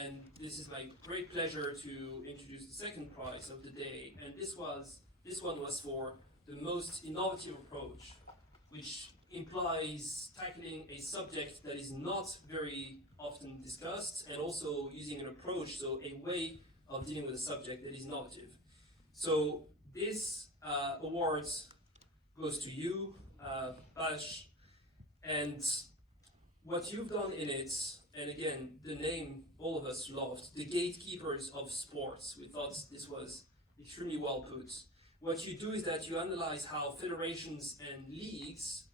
and this is my great pleasure to introduce the second prize of the day. And this one was for the most innovative approach, which implies tackling a subject that is not very often discussed, and also using an approach, so a way of dealing with a subject that is innovative. So this award goes to you, Balázs, and what you've done in it, and again, the name all of us loved, the Gatekeepers of Sports. We thought this was extremely well put. What you do is that you analyze how federations and leagues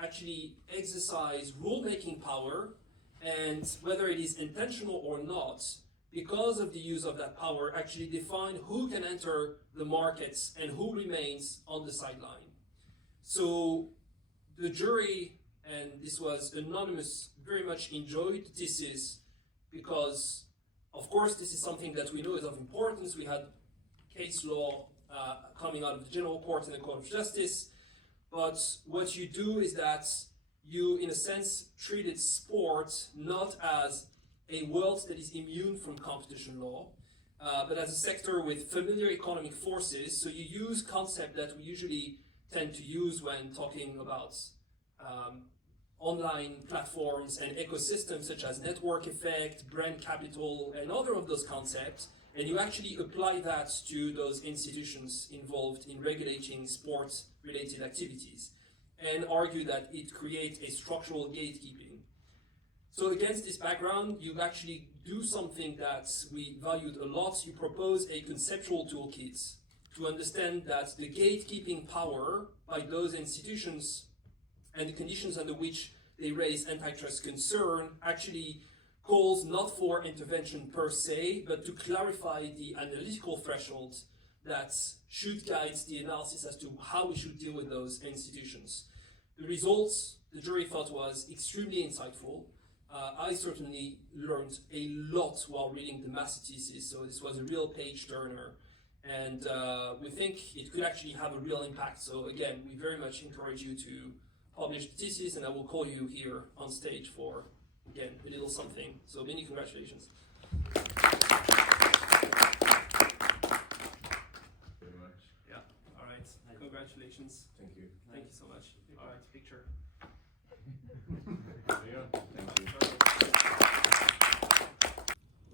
actually exercise rule-making power, and whether it is intentional or not, because of the use of that power, actually define who can enter the markets and who remains on the sideline. So the jury, and this was anonymous, very much enjoyed the thesis because, of course, this is something that we know is of importance. We had case law coming out of the General Court and the Court of Justice. But what you do is that you, in a sense, treated sport not as a world that is immune from competition law, but as a sector with familiar economic forces. So you use concepts that we usually tend to use when talking about online platforms and ecosystems such as network effect, brand capital, and other of those concepts, and you actually apply that to those institutions involved in regulating sports-related activities, and argue that it creates a structural gatekeeping. So against this background, you actually do something that we valued a lot. You propose a conceptual toolkit to understand that the gatekeeping power by those institutions and the conditions under which they raise antitrust concern actually calls not for intervention per se, but to clarify the analytical threshold that should guide the analysis as to how we should deal with those institutions. The results, the jury thought, was extremely insightful. I certainly learned a lot while reading the master thesis, so this was a real page turner. And we think it could actually have a real impact. So again, we very much encourage you to publish the thesis, and I will call you here on stage for, again, a little something. So many congratulations. Very much. Yeah, all right. Congratulations. Thank you. Thank you so much. All right, picture. There you go. Thank you.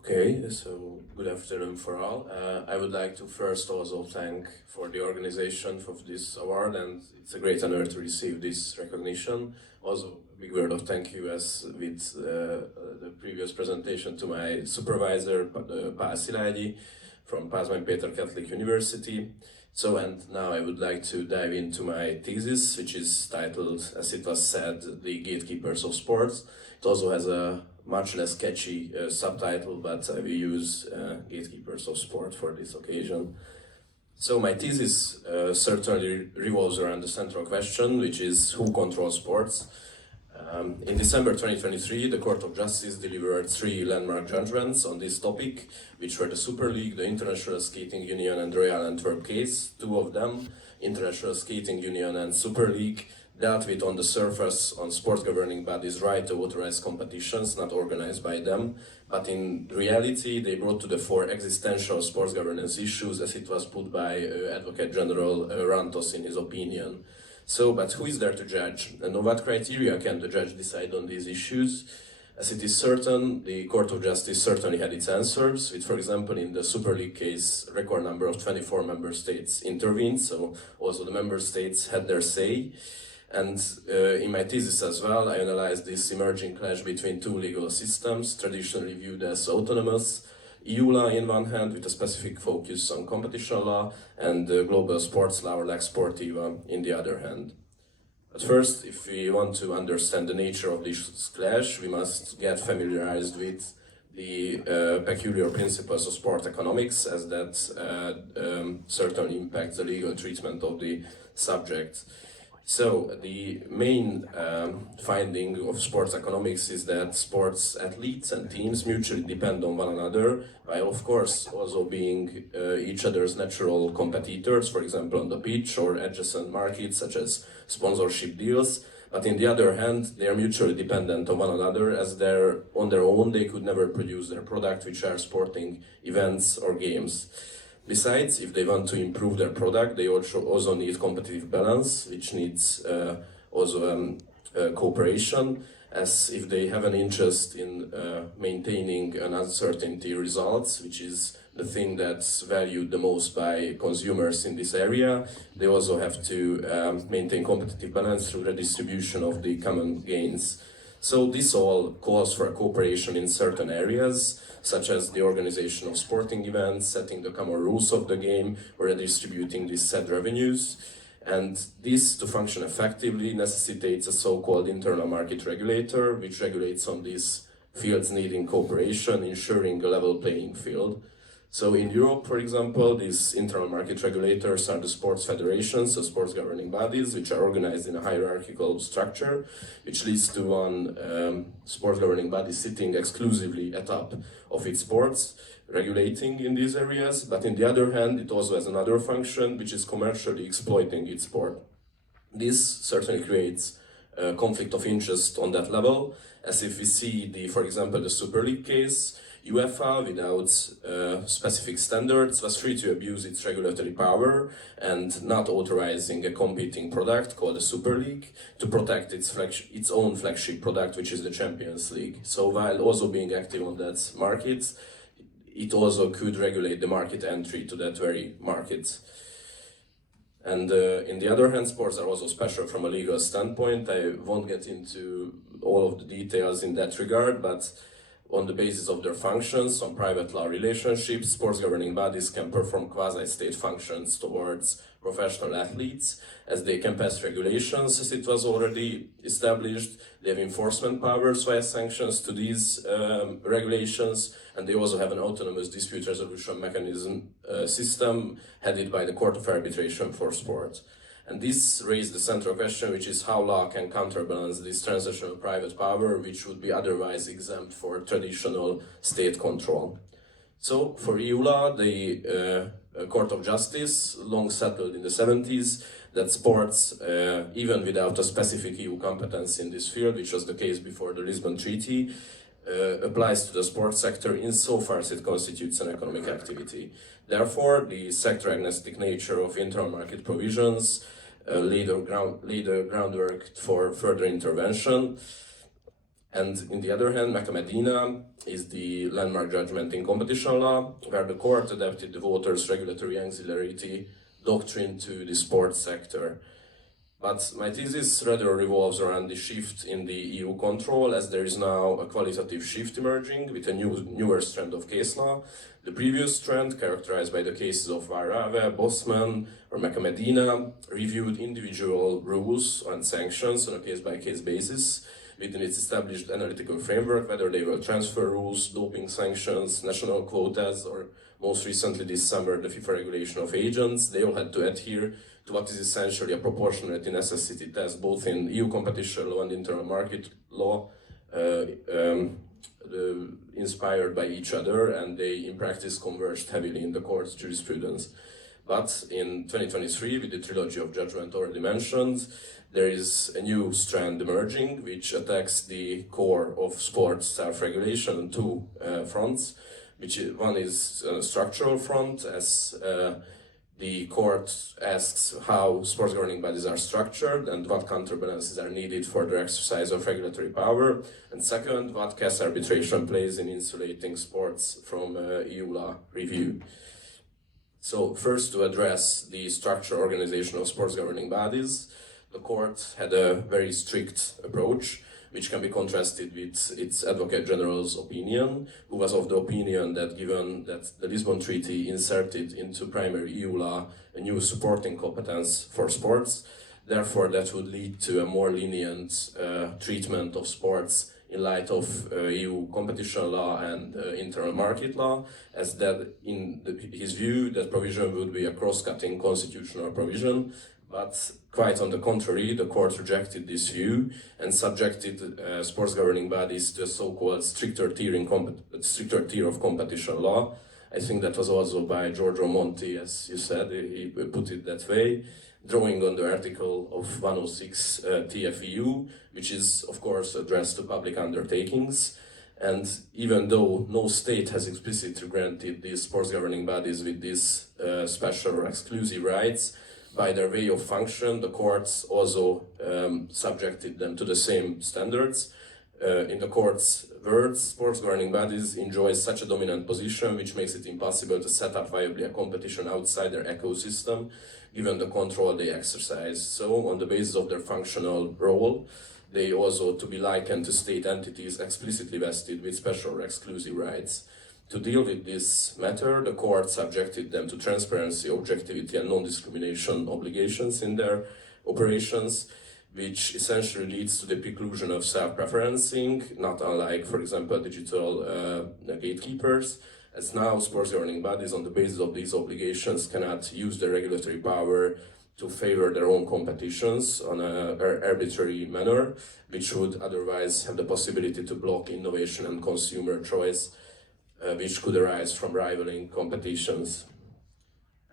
Okay, so good afternoon for all. I would like to first also thank for the organization of this award, and it's a great honor to receive this recognition. Also, a big word of thank you as with the previous presentation to my supervisor, Pál Szilágyi from Pázmány Péter Catholic University. So, and now I would like to dive into my thesis, which is titled, as it was said, The Gatekeepers of Sports. It also has a much less catchy subtitle, but I will use Gatekeepers of Sport for this occasion. So my thesis certainly revolves around the central question, which is who controls sports? In December 2023, the Court of Justice delivered 3 landmark judgments on this topic, which were the Super League, the International Skating Union, and the Royal Antwerp case. 2 of them, International Skating Union and Super League, dealt with on the surface on sports governing bodies' right to authorize competitions not organized by them, but in reality they brought to the fore existential sports governance issues, as it was put by Advocate General Rantos in his opinion. So, but who is there to judge? And on what criteria can the judge decide on these issues? As it is certain, the Court of Justice certainly had its answers, with, for example, in the Super League case, a record number of 24 member states intervened, so also the member states had their say. And in my thesis as well, I analyzed this emerging clash between 2 legal systems, traditionally viewed as autonomous. EU law in one hand, with a specific focus on competition law, and global sports law, or Lex Sportiva, in the other hand. But first, if we want to understand the nature of this clash, we must get familiarized with the peculiar principles of sport economics, as that certainly impacts the legal treatment of the subject. So the main finding of sports economics is that sports athletes and teams mutually depend on one another, while of course also being each other's natural competitors, for example on the pitch or adjacent markets such as sponsorship deals. But on the other hand, they are mutually dependent on one another, as on their own they could never produce their product, which are sporting events or games. Besides, if they want to improve their product, they also need competitive balance, which needs also cooperation, as if they have an interest in maintaining an uncertainty results, which is the thing that's valued the most by consumers in this area, they also have to maintain competitive balance through the distribution of the common gains. So this all calls for cooperation in certain areas, such as the organization of sporting events, setting the common rules of the game, or redistributing these said revenues. And this, to function effectively, necessitates a so-called internal market regulator, which regulates on these fields needing cooperation, ensuring a level playing field. So in Europe, for example, these internal market regulators are the sports federations, so sports governing bodies, which are organized in a hierarchical structure, which leads to one sports governing body sitting exclusively at top of its sports, regulating in these areas. But on the other hand, it also has another function, which is commercially exploiting its sport. This certainly creates a conflict of interest on that level, as if we see for example, the Super League case. UEFA, without specific standards, was free to abuse its regulatory power and not authorizing a competing product called the Super League to protect its own flagship product, which is the Champions League. So while also being active on that market, it also could regulate the market entry to that very market. And on the other hand, sports are also special from a legal standpoint. I won't get into all of the details in that regard, but on the basis of their functions, on private law relationships, sports governing bodies can perform quasi-state functions towards professional athletes, as they can pass regulations, as it was already established. They have enforcement powers via sanctions to these regulations, and they also have an autonomous dispute resolution mechanism system headed by the Court of Arbitration for Sport. And this raised the central question, which is how law can counterbalance this transnational private power, which would be otherwise exempt for traditional state control. So, for EU law, the Court of Justice long settled in the 70s that sports, even without a specific EU competence in this field, which was the case before the Lisbon Treaty, applies to the sports sector insofar as it constitutes an economic activity. Therefore, the sector-agnostic nature of internal market provisions laid the groundwork for further intervention. And on the other hand, Medina is the landmark judgment in competition law, where the court adapted the voters' regulatory auxiliarity doctrine to the sports sector. But my thesis rather revolves around the shift in the EU control, as there is now a qualitative shift emerging with a newer strand of case law. The previous strand, characterized by the cases of Varave, Bosman, or Medina, reviewed individual rules and sanctions on a case-by-case basis within its established analytical framework, whether they were transfer rules, doping sanctions, national quotas, or most recently this summer the FIFA regulation of agents. They all had to adhere to what is essentially a proportionality necessity test, both in EU competition law and internal market law, inspired by each other, and they in practice converged heavily in the court's jurisprudence. But in 2023, with the trilogy of judgment already mentioned, there is a new strand emerging, which attacks the core of sports self-regulation on two fronts. One is a structural front, as the court asks how sports governing bodies are structured and what counterbalances are needed for their exercise of regulatory power. And second, what case arbitration plays in insulating sports from EU law review. So first, to address the structure organization of sports governing bodies, the court had a very strict approach, which can be contrasted with its Advocate General's opinion, who was of the opinion that given that the Lisbon Treaty inserted into primary EU law a new supporting competence for sports, therefore that would lead to a more lenient treatment of sports in light of EU competition law and internal market law, as that in his view that provision would be a cross-cutting constitutional provision. But quite on the contrary, the court rejected this view and subjected sports governing bodies to a so-called stricter tier of competition law, I think that was also by Giorgio Monti, as you said, he put it that way, drawing on the article of 106 TFEU, which is, of course, addressed to public undertakings. And even though no state has explicitly granted these sports governing bodies with these special or exclusive rights, by their way of function, the courts also subjected them to the same standards. In the court's words, sports governing bodies enjoy such a dominant position which makes it impossible to set up viably a competition outside their ecosystem, given the control they exercise. So, on the basis of their functional role, they also to be likened to state entities explicitly vested with special or exclusive rights. To deal with this matter, the court subjected them to transparency, objectivity, and non-discrimination obligations in their operations, which essentially leads to the preclusion of self-preferencing, not unlike, for example, digital gatekeepers, as now sports governing bodies on the basis of these obligations cannot use their regulatory power to favor their own competitions on an arbitrary manner, which would otherwise have the possibility to block innovation and consumer choice, which could arise from rivaling competitions.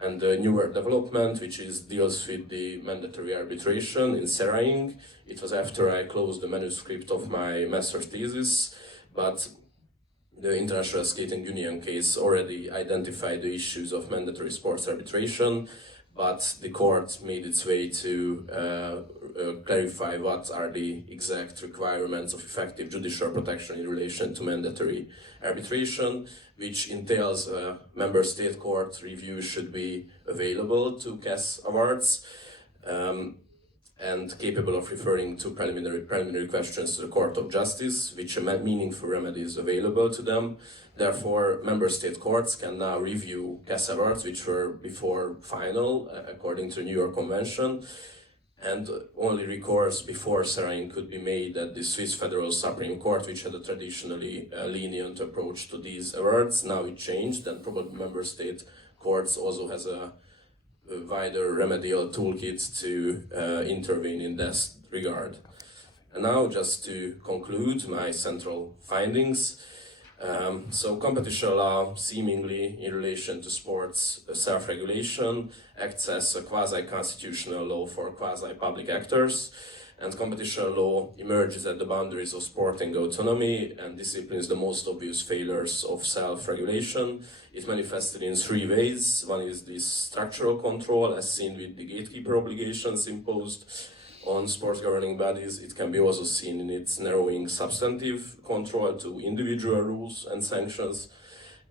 And the newer development, which deals with the mandatory arbitration in Seraing. It was after I closed the manuscript of my master's thesis, but the International Skating Union case already identified the issues of mandatory sports arbitration, but the court made its way to clarify what are the exact requirements of effective judicial protection in relation to mandatory arbitration, which entails a member state court review should be available to CAS awards and capable of referring to preliminary questions to the Court of Justice, which a meaningful remedy is available to them. Therefore, member state courts can now review CAS awards, which were before final, according to the New York Convention, and only recourse before Seraing could be made at the Swiss Federal Supreme Court, which had a traditionally lenient approach to these awards. Now it changed, and probably member state courts also has a wider remedial toolkit to intervene in this regard. And now, just to conclude my central findings. So competition law, seemingly in relation to sports self-regulation, acts as a quasi-constitutional law for quasi-public actors, and competition law emerges at the boundaries of sporting autonomy and disciplines the most obvious failures of self-regulation. It manifested in three ways. One is this structural control, as seen with the gatekeeper obligations imposed on sports governing bodies. It can be also seen in its narrowing substantive control to individual rules and sanctions,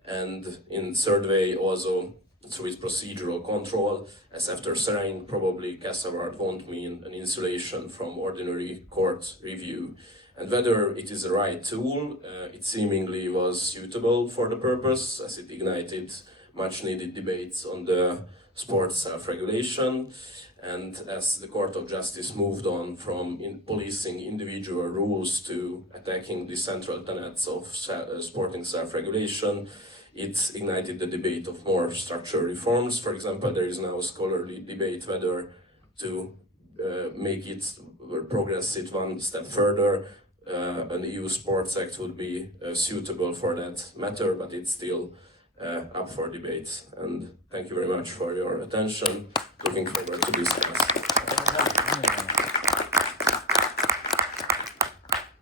and in third way also through its procedural control, as after Seraing probably CAS award won't mean an insulation from ordinary court review. And whether it is the right tool, it seemingly was suitable for the purpose, as it ignited much needed debates on the sports self-regulation. And as the Court of Justice moved on from policing individual rules to attacking the central tenets of sporting self-regulation, it ignited the debate of more structural reforms. For example, there is now a scholarly debate whether to make it or progress it one step further. An EU Sports Act would be suitable for that matter, but it's still up for debate. And thank you very much for your attention. Looking forward to this class.